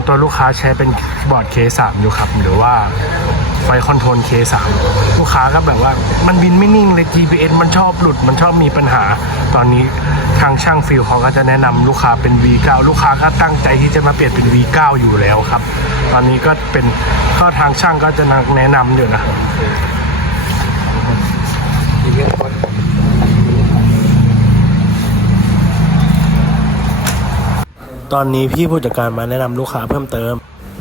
วนตัวลูกค้าใช้เป็นบอร์ด K3 อยู่ครับ หรือว่าไฟคอนโทรล K3 ลูกค้าก็แบบว่ามันบินไม่นิ่งเลย GPS มันชอบหลุดมันชอบมีปัญหา ตอนนี้ทางช่างฟิลเขาก็จะแนะนำลูกค้าเป็น V9 ลูกค้าก็ตั้งใจที่จะมาเปลี่ยนเป็น V9 อยู่แล้วครับ ตอนนี้ก็เป็นก็ทางช่างก็จะแนะนำอยู่นะ ตอนนี้พี่ผู้จัดการมาแนะนำลูกค้าเพิ่มเติม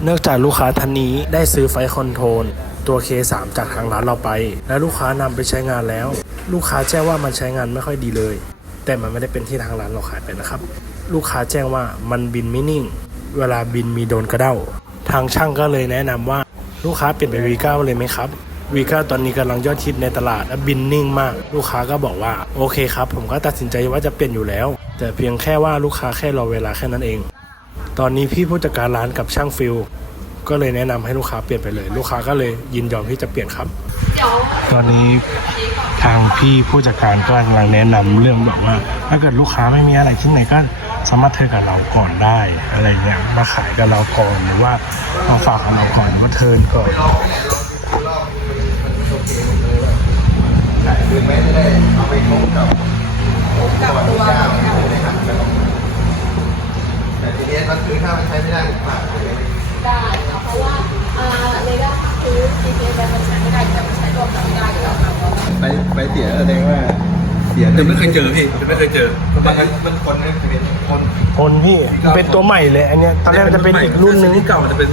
เนื่องจากลูกค้าท่านนี้ได้ซื้อไฟคอนโทรลตัว K3 จากทางร้านเราไป และลูกค้านำไปใช้งานแล้ว ลูกค้าแจ้งว่ามันใช้งานไม่ค่อยดีเลย แต่มันไม่ได้เป็นที่ทางร้านเราขายไปนะครับ ลูกค้าแจ้งว่ามันบินไม่นิ่ง เวลาบินมีโดนกระเด้า ทางช่างก็เลยแนะนำว่าลูกค้าเปลี่ยนไป V9 เลยไหมครับ V9 ตอนนี้กำลังยอดฮิตในตลาดและบินนิ่งมาก ลูกค้าก็บอกว่า โอเคครับ ผมก็ตัดสินใจว่าจะเปลี่ยนอยู่แล้ว แต่เพียงแค่ว่าลูกค้าแค่รอเวลาแค่นั้นเอง ตอนนี้พี่ผู้จัดการร้านกับช่างฟิลก็เลยแนะนำให้ลูกค้าเปลี่ยนไปเลย ลูกค้าก็เลยยินยอมที่จะเปลี่ยนครับ ตอนนี้ทางพี่ผู้จัดการก็กำลังแนะนำเรื่องแบบว่า ถ้าเกิดลูกค้าไม่มีอะไรที่ไหนก็สามารถเทิร์นกับเราก่อนได้อะไรเงี้ยมาขายกับเราก่อนหรือว่ามาฝากกับเราก่อนหรือว่าเทิร์นก่อนคือไม่ได้เอาไปทุบ กับกับตัวแต่ทีนี้มันคือถ้ามันใช้ไม่ได้ผมผ่านไปเลยได้ค่ะเพราะว่าอ่าเรดาร์คือ GPS แบบมันใช้ไม่ได้แต่มันใช้ตัวกลับได้อยู่แล้วค่ะเพราะว่าไปไปเสียแสดงว่าเสียแต่ไม่เคยเจอพี่แต่ไม่เคยเจอมันมันคนไม่เป็นคนคนพี่เป็นตัวใหม่เลยอันเนี้ยตอนแรกมันจะเป็นอีกรุ่นนึงที่เก่ามันจะเป็น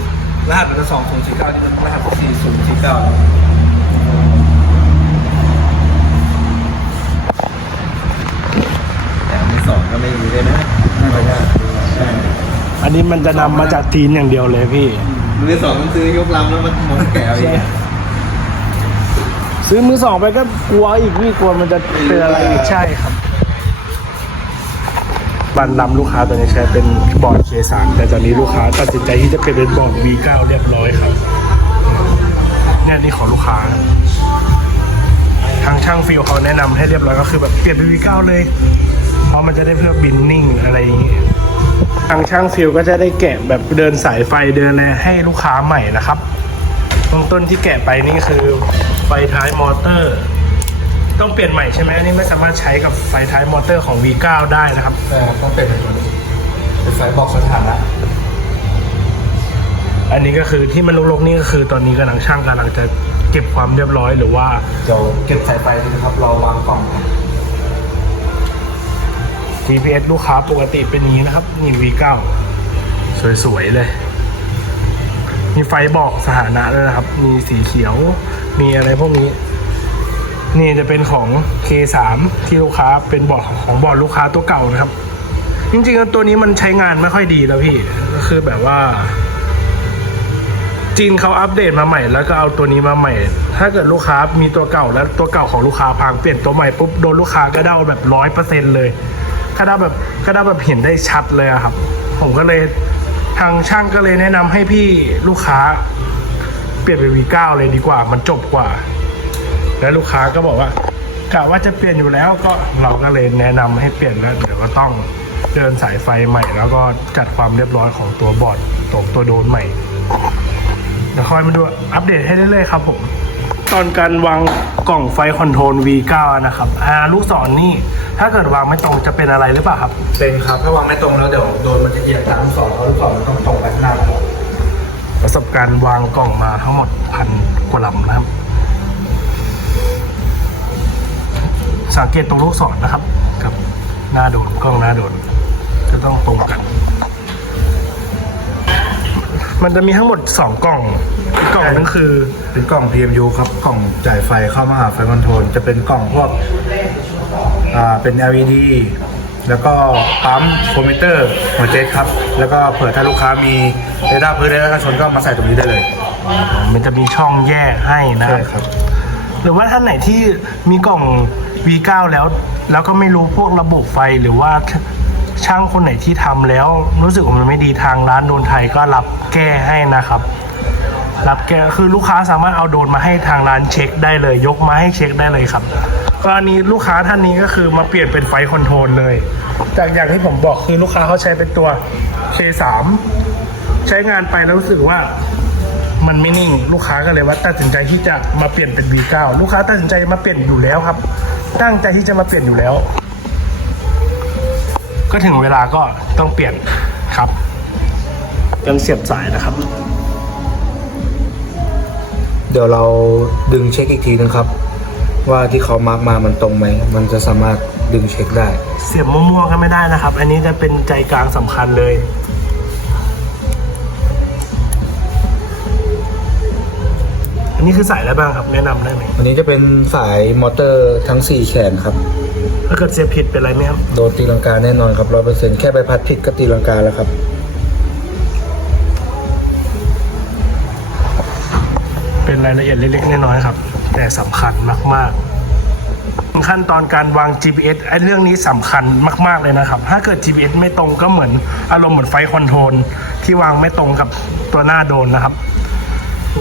รหัสมันจะสองศูนย์สี่เก้านี่มันรหัสสี่ศูนย์สี่เก้า แต่ไม่ สองก็ไม่มีเลยนะไม่ไปได้ใช่อันนี้มันจะนำมาจากจีนอย่างเดียวเลยพี่ มือสองมันซื้อยกลำแล้วมันมองแก่อีกซื้อมือสองไปก็กลัวอีกพี่กลัวมันจะเป็นอะไรอีกใช่ครับบันลำลูกค้าตัวนี้ใช้เป็นบอร์ด K3 แต่ตอนนี้ลูกค้าตัดสินใจที่จะเปลี่ยนเป็นบอร์ด V9 เรียบร้อยครับเนี่ยนี่ของลูกค้า ทางช่างฟิลเขาแนะนำให้เรียบร้อยก็คือแบบเปลี่ยนเป็น V9 เลยเพ ราะมันจะได้เพื่อบินนิ่งอะไรอย่างงี้ทางช่างฟิลก็จะได้แกะแบบเดินสายไฟเดินอะไรให้ลูกค้าใหม่นะครับเบื้องต้นที่แกะไปนี่คือไฟท้ายมอเตอร์ ต้องเปลี่ยนใหม่ใช่ไหมอันนี่ไม่สามารถใช้กับไฟท้ายมอเตอร์ของ V9 ได้นะครับแต่ต้องเป็นตัวนี้เป็นไฟบอกสถานะอันนี้ก็คือที่มันลกๆนี่ก็คือตอนนี้กำลังช่างกำลังจะเก็บความเรียบร้อยหรือว่าเดี๋ยวเก็บสายไฟดีนะครับรอวางกล่องก่อน GPS ลูกค้าปกติเป็นนี้นะครับ นี่ V9 สวยๆเลย มีไฟบอกสถานะด้วยนะครับ มีสีเขียว มีอะไรพวกนี้ นี่จะเป็นของ K3 ที่ลูกค้าเป็นบอร์ดของบอร์ดลูกค้าตัวเก่านะครับ จริงๆตัวนี้มันใช้งานไม่ค่อยดีแล้วพี่ก็คือแบบว่าจีนเขาอัปเดตมาใหม่แล้วก็เอาตัวนี้มาใหม่ ถ้าเกิดลูกค้ามีตัวเก่าแล้วตัวเก่าของลูกค้าพังเปลี่ยนตัวใหม่ปุ๊บโดนลูกค้ากระเด้าแบบร้อยเปอร์เซ็นต์เลย กระด้าแบบกระด้าแบบเห็นได้ชัดเลยอะครับ ผมก็เลยทางช่างก็เลยแนะนำให้พี่ลูกค้า เปลี่ยนเป็น V9 เลยดีกว่า มันจบกว่า แล้วลูกค้าก็บอกว่ากะว่าจะเปลี่ยนอยู่แล้วก็เราก็เลยแนะนำให้เปลี่ยนแล้วเดี๋ยวก็ต้องเดินสายไฟใหม่ แล้วก็จัดความเรียบร้อยของตัวบอร์ดตัวตัวโดนใหม่เดี๋ยวคอยมาดูอัปเดตให้เรื่อยๆครับผม ตอนการวางกล่องไฟคอนโทรล V9 นะครับอ่าลูกศรนี่ถ้าเกิดวางไม่ตรงจะเป็นอะไรหรือเปล่าครับ เป็นครับถ้าวางไม่ตรงแล้วเดี๋ยวโดนมันจะเอียงตามลูกศรเพราะลูกศรมันต้องตรงไปข้างหน้าก่อนประสบการณ์วางกล่องมาทั้งหมดพันกว่าลำนะครับ สังเกตตรงลูกศรนะครับ กับหน้าโดนกล้องหน้าโดนจะต้องตรงกัน มันจะมีทั้งหมดสองกล่องอีกกล่องนึงคือ เป็นกล่อง PMU ครับกล่องจ่ายไฟเข้ามาหาไฟคอนโทรลจะเป็นกล่องพวกอ่าเป็น LED แล้วก็ปั๊มโคมิเตอร์หัวเจ็ตครับ แล้วก็เผื่อถ้าลูกค้ามีเรดาร์พื้นเรดาร์กันชนก็มาใส่ตรงนี้ได้เลยมันจะมีช่องแยกให้นะใช่ครับ หรือว่าท่านไหนที่มีกล่อง V9 แล้ว แล้วก็ไม่รู้พวกระบบไฟหรือว่าช่างคนไหนที่ทำแล้ว รู้สึกว่ามันไม่ดีทางร้านโดนไทยก็รับแก้ให้นะครับ รับแก้คือลูกค้าสามารถเอาโดรนมาให้ทางร้านเช็คได้เลย ยกมาให้เช็คได้เลยครับกรณีลูกค้าท่านนี้ก็คือมาเปลี่ยนเป็นไฟคอนโทรลเลย จากอย่างที่ผมบอกคือลูกค้าเขาใช้เป็นตัว K3 ใช้งานไปแล้วรู้สึกว่ามันไม่นิ่งลูกค้าก็เลยว่าตัดสินใจที่จะมาเปลี่ยนเป็น V9 ลูกค้าตัดสินใจมาเปลี่ยนอยู่แล้วครับ ตั้งใจที่จะมาเปลี่ยนอยู่แล้ว ก็ถึงเวลาก็ต้องเปลี่ยนครับยังเสียบสายนะครับ ดี๋ยวเราดึงเช็คอีกทีนึงครับ ว่าที่เขามาร์กมามันตรงไหม มันจะสามารถดึงเช็คได้ เสียบมั่วๆก็ไม่ได้นะครับ อันนี้จะเป็นใจกลางสำคัญเลย อันนี้คือสายอะไรบ้างครับแนะนำได้ไหมอันนี้จะเป็นสายมอเตอร์ทั้ง 4 แขนครับ ถ้าเกิดเสียบผิดเป็นไรไหมครับ โดนตีลังกาแน่นอนครับร้อยเปอร์เซ็นต์แค่ใบพัดผิดก็ตีลังกาแล้วครับ เป็นรายละเอียดเล็กๆน้อยๆครับ แต่สำคัญมากๆ ขั้นตอนการวาง GPS ไอ้เรื่องนี้สำคัญมากๆเลยนะครับ ถ้าเกิด GPS ไม่ตรงก็เหมือนอารมณ์เหมือนไฟคอนโทรลที่วางไม่ตรงกับตัวหน้าโดนนะครับ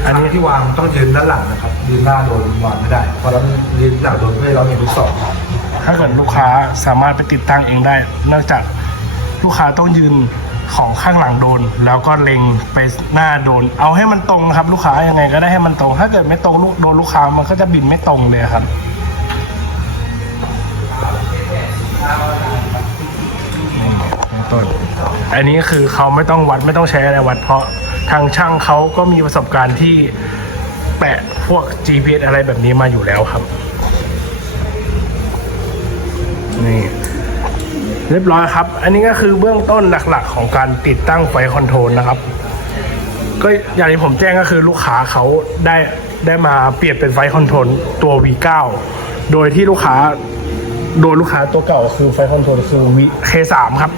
อันนี้ที่วางต้องยืนด้านหลังนะครับยืนหน้าโดนวางไม่ได้เพราะเรายืนหลังโดนเพื่อให้เราเห็นลูกศรถ้าเกิดลูกค้าสามารถไปติดตั้งเองได้ นอกจากลูกค้าต้องยืน ของข้างหลังโดน แล้วก็เล็งไปหน้าโดน เอาให้มันตรงนะครับ ลูกค้ายังไงก็ได้ให้มันตรง ถ้าเกิดไม่ตรงลูกโดนลูกค้ามันก็จะบินไม่ตรงเลยครับนี่ต้นอันนี้คือเขาไม่ต้องวัดไม่ต้องใช้อะไรวัด เพราะทางช่างเขาก็มีประสบการณ์ที่แปะพวก GPS อะไรแบบนี้มาอยู่แล้วครับ รียบร้อยครับ อันนี้ก็คือเบื้องต้นหลักๆ ของการติดตั้งไฟคอนโทรลนะครับ ก็อย่างที่ผมแจ้งก็คือลูกค้าเขาได้ได้มาเปลี่ยนเป็นไฟคอนโทรลตัว V9 โดยที่ลูกค้าโดยลูกค้าตัวเก่าคือไฟคอนโทรลคือ V K3 ครับ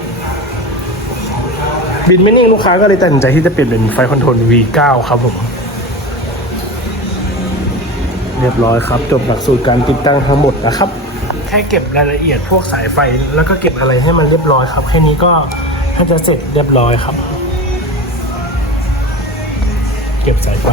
บินไม่นิ่งลูกค้าก็เลยตัดสินใจที่จะเปลี่ยนเป็นไฟคอนโทรล V9 ครับผม เรียบร้อยครับ จบหลักสูตรการติดตั้งทั้งหมดนะครับ แค่เก็บรายละเอียดพวกสายไฟ แล้วก็เก็บอะไรให้มันเรียบร้อยครับ แค่นี้ก็ถ้าจะเสร็จเรียบร้อยครับ เก็บสายไฟ